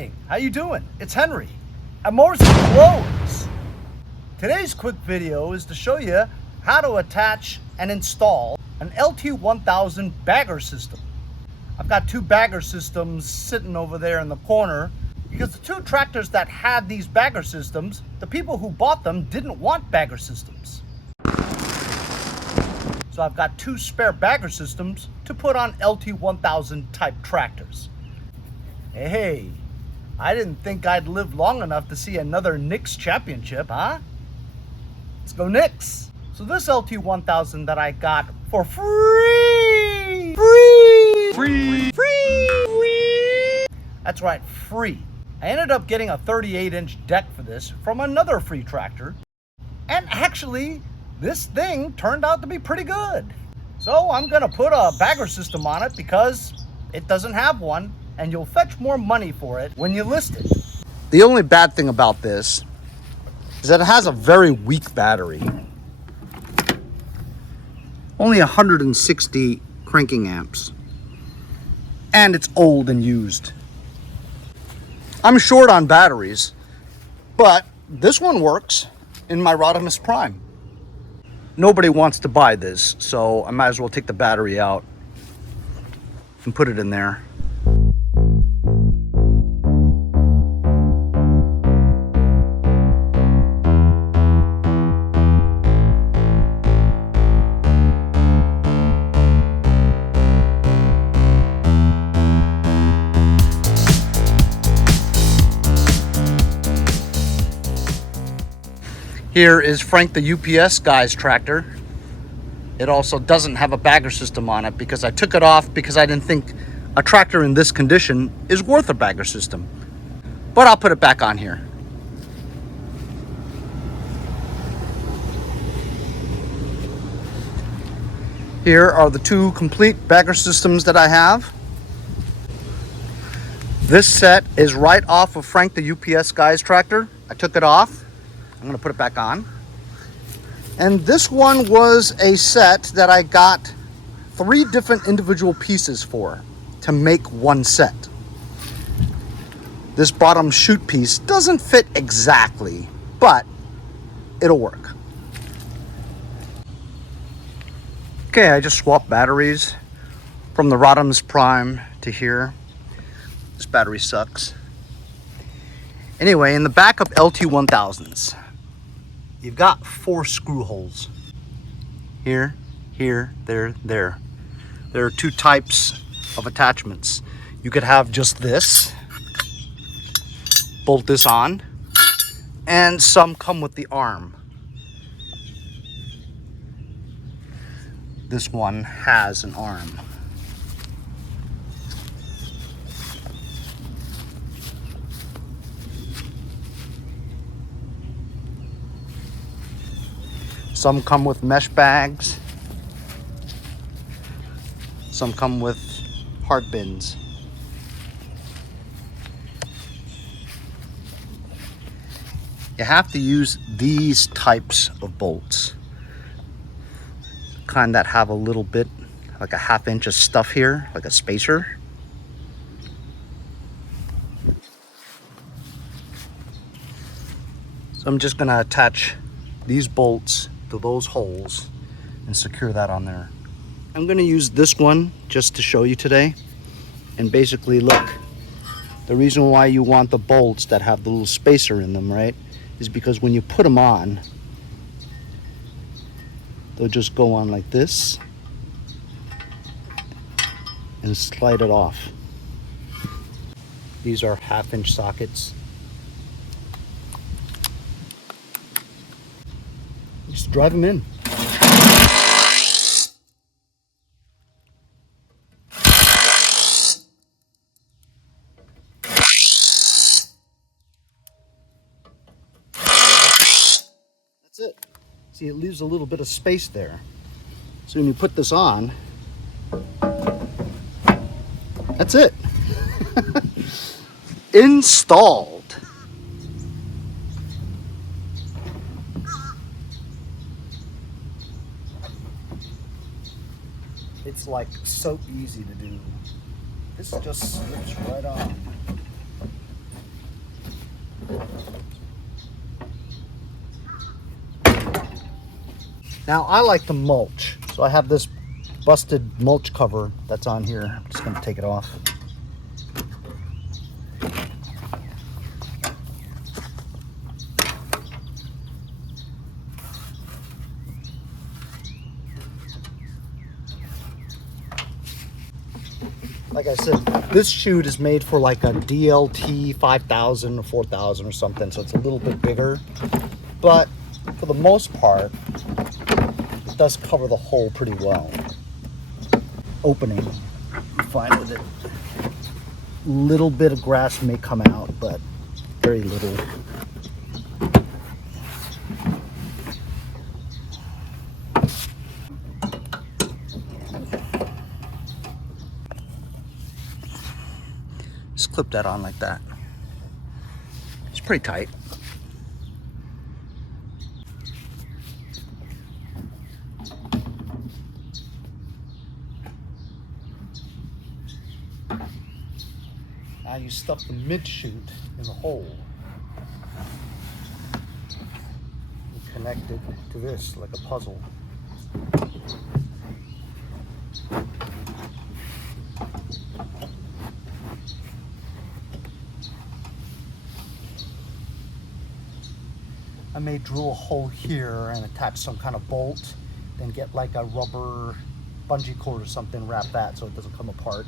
Hi, how you doing? It's Henry at Mowers and Blowers. Today's quick video is to show you how to attach and install an LT1000 bagger system. I've got two bagger systems sitting over there in the corner because the two tractors that had these bagger systems, the people who bought them didn't want bagger systems. So I've got two spare bagger systems to put on LT1000 type tractors. Hey, I didn't think I'd live long enough to see another Knicks championship, huh? Let's go Knicks! So this LT1000 that I got for free! That's right, free. I ended up getting a 38-inch deck for this from another free tractor. And actually, this thing turned out to be pretty good. So I'm gonna put a bagger system on it because it doesn't have one, and you'll fetch more money for it when you list it. The only bad thing about this is that it has a very weak battery. Only 160 cranking amps. And it's old and used. I'm short on batteries, but this one works in my Rodimus Prime. Nobody wants to buy this, so I might as well take the battery out and put it in there. Here is Frank the UPS guy's tractor. It also doesn't have a bagger system on it because I took it off because I didn't think a tractor in this condition is worth a bagger system. But I'll put it back on here. Here are the two complete bagger systems that I have. This set is right off of Frank the UPS guy's tractor. I took it off. I'm gonna put it back on. And this one was a set that I got 3 different individual pieces for to make one set. This bottom chute piece doesn't fit exactly, but it'll work. Okay, I just swapped batteries from the Rodimus Prime to here. This battery sucks. Anyway, in the back of LT1000s, you've got 4 screw holes. Here, here, there, there. There are 2 types of attachments. You could have just this, bolt this on, and some come with the arm. This one has an arm. Some come with mesh bags. Some come with hard bins. You have to use these types of bolts. Kind that have a little bit, like a 1/2 inch of stuff here, like a spacer. So I'm just gonna attach these bolts to those holes and secure that on there. I'm gonna use this one just to show you today. And basically, look, the reason why you want the bolts that have the little spacer in them, right, is because when you put them on, they'll just go on like this and slide it off. These are 1/2 inch sockets. Just drive them in. That's it. See, it leaves a little bit of space there. So when you put this on, that's it. Installed. It's like so easy to do. This just slips right on. Now I like to mulch, so I have this busted mulch cover that's on here. I'm just going to take it off. Like I said, this chute is made for like a DLT 5000 or 4000 or something, so it's a little bit bigger. But for the most part, it does cover the hole pretty well. Opening, fine with it. Little bit of grass may come out, but very little. Just clip that on like that. It's pretty tight. Now you stuff the mid chute in the hole. You connect it to this like a puzzle. I may drill a hole here and attach some kind of bolt, then get like a rubber bungee cord or something, wrap that so it doesn't come apart.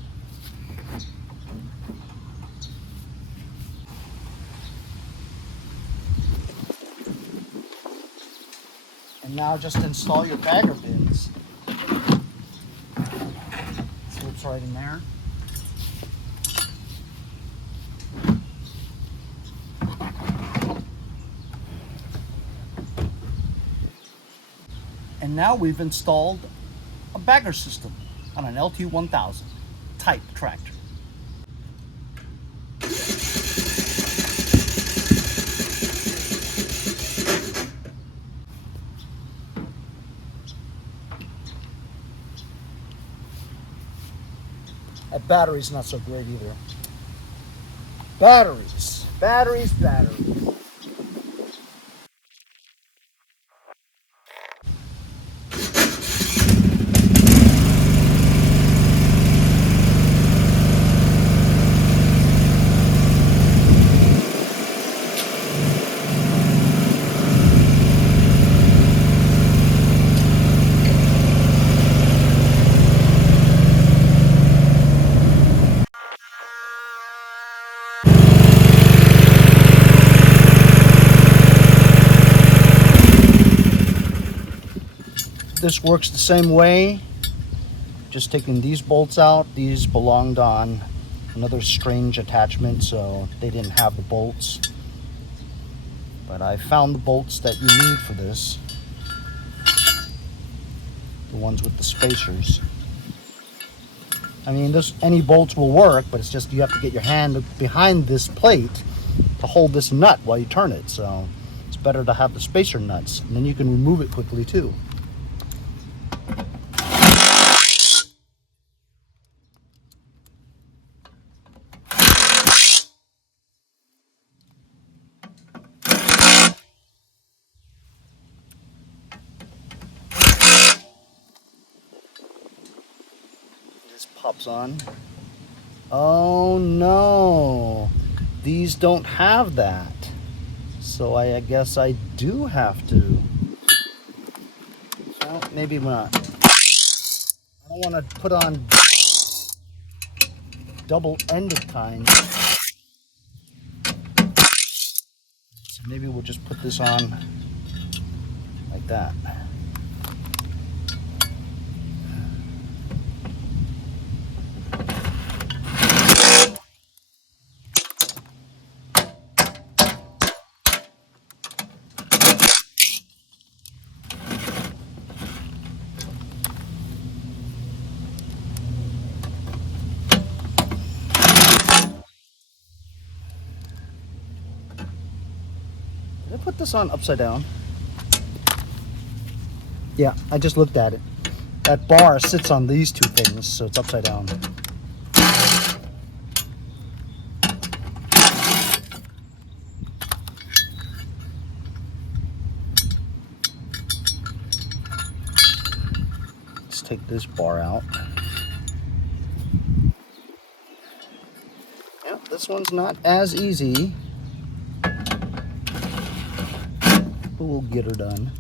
And now just install your bagger bins. Slips right in there. And now we've installed a bagger system on an LT1000 type tractor. That battery's not so great either. Batteries, batteries, batteries. This works the same way, just taking these bolts out. These belonged on another strange attachment, so they didn't have the bolts. But I found the bolts that you need for this, the ones with the spacers. I mean, any bolts will work, but it's just you have to get your hand behind this plate to hold this nut while you turn it. So it's better to have the spacer nuts, and then you can remove it quickly too. Pops on. Oh no, these don't have that, so I guess I do have to. Well, maybe not. I don't want to put on double-ended kind, so maybe we'll just put this on like that. Did I put this on upside down? Yeah, I just looked at it. That bar sits on these two things, so it's upside down. Let's take this bar out. Yeah, this one's not as easy, but we'll get her done.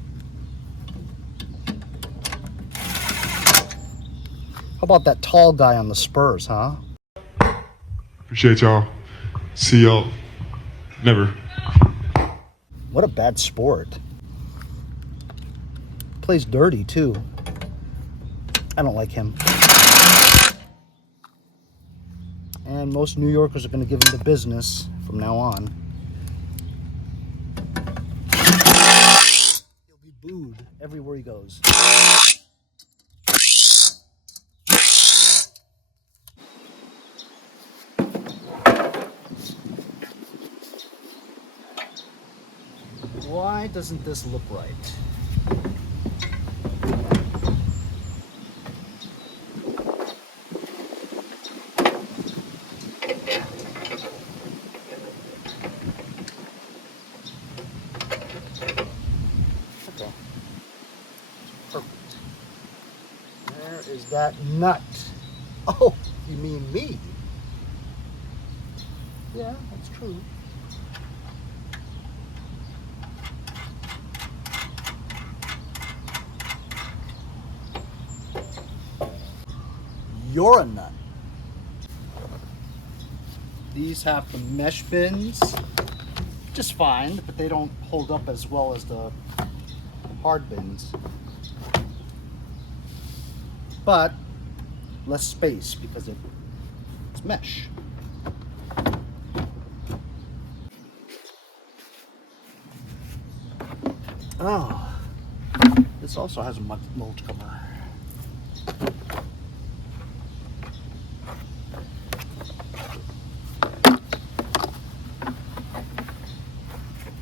How about that tall guy on the Spurs, huh? Appreciate y'all. See y'all. Never. What a bad sport. Plays dirty, too. I don't like him. And most New Yorkers are going to give him the business from now on. He'll be booed everywhere he goes. Why doesn't this look right? Okay. Perfect. There is that nut. Oh, you mean me? Yeah, that's true. You're a nut. These have the mesh bins, just fine, but they don't hold up as well as the hard bins. But less space because it's mesh. Oh, this also has a mulch cover.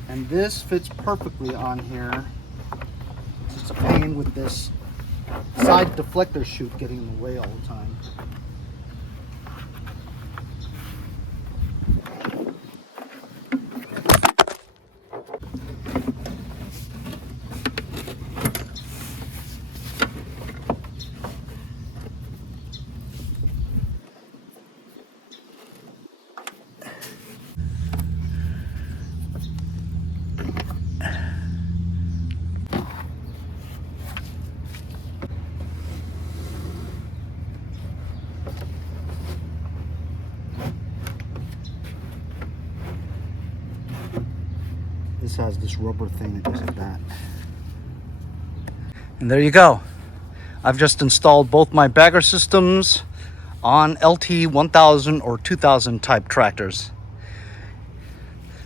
And this fits perfectly on here. It's just a pain with this side deflector chute getting in the way all the time. This has this rubber thing that goes like that. And there you go. I've just installed both my bagger systems on LT1000 or 2000 type tractors.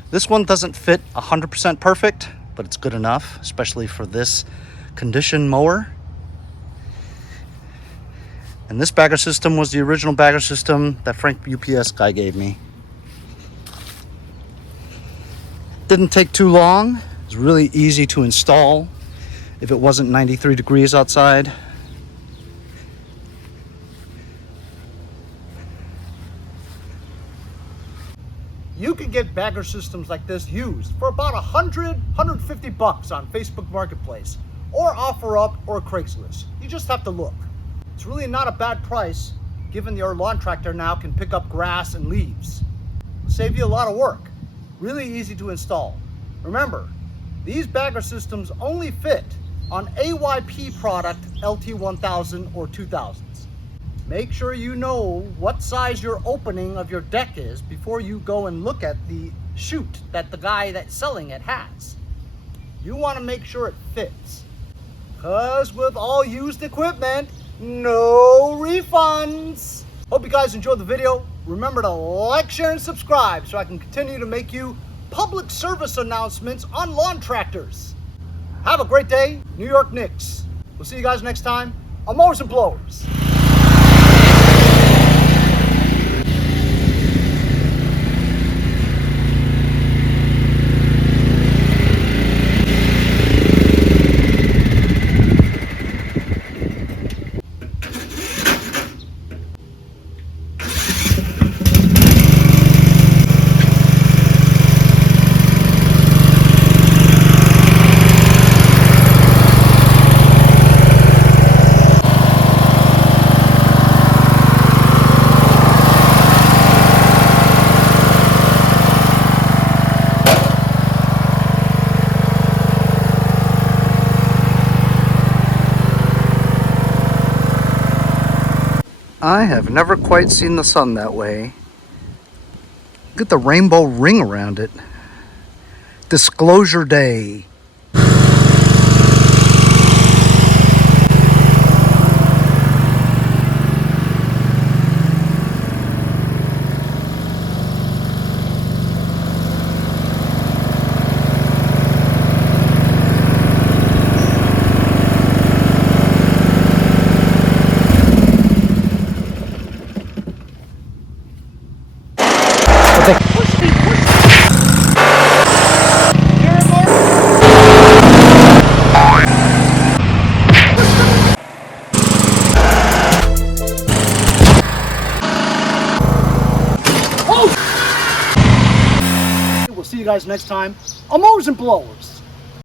This one doesn't fit 100% perfect, but it's good enough, especially for this condition mower. And this bagger system was the original bagger system that Frank UPS guy gave me. Didn't take too long. It was really easy to install if it wasn't 93 degrees outside. You can get bagger systems like this used for about $100–150 on Facebook Marketplace or OfferUp or Craigslist. You just have to look. It's really not a bad price given your lawn tractor now can pick up grass and leaves. It'll save you a lot of work. Really easy to install. Remember, these bagger systems only fit on AYP product LT1000 or 2000s. Make sure you know what size your opening of your deck is before you go and look at the chute that the guy that's selling it has. You want to make sure it fits. Because with all used equipment, no refunds. Hope you guys enjoyed the video. Remember to like, share, and subscribe so I can continue to make you public service announcements on lawn tractors. Have a great day, New York Knicks. We'll see you guys next time on Mowers and Blowers. I have never quite seen the sun that way. Look at the rainbow ring around it. Disclosure Day. We'll see you guys next time on Mowers and Blowers.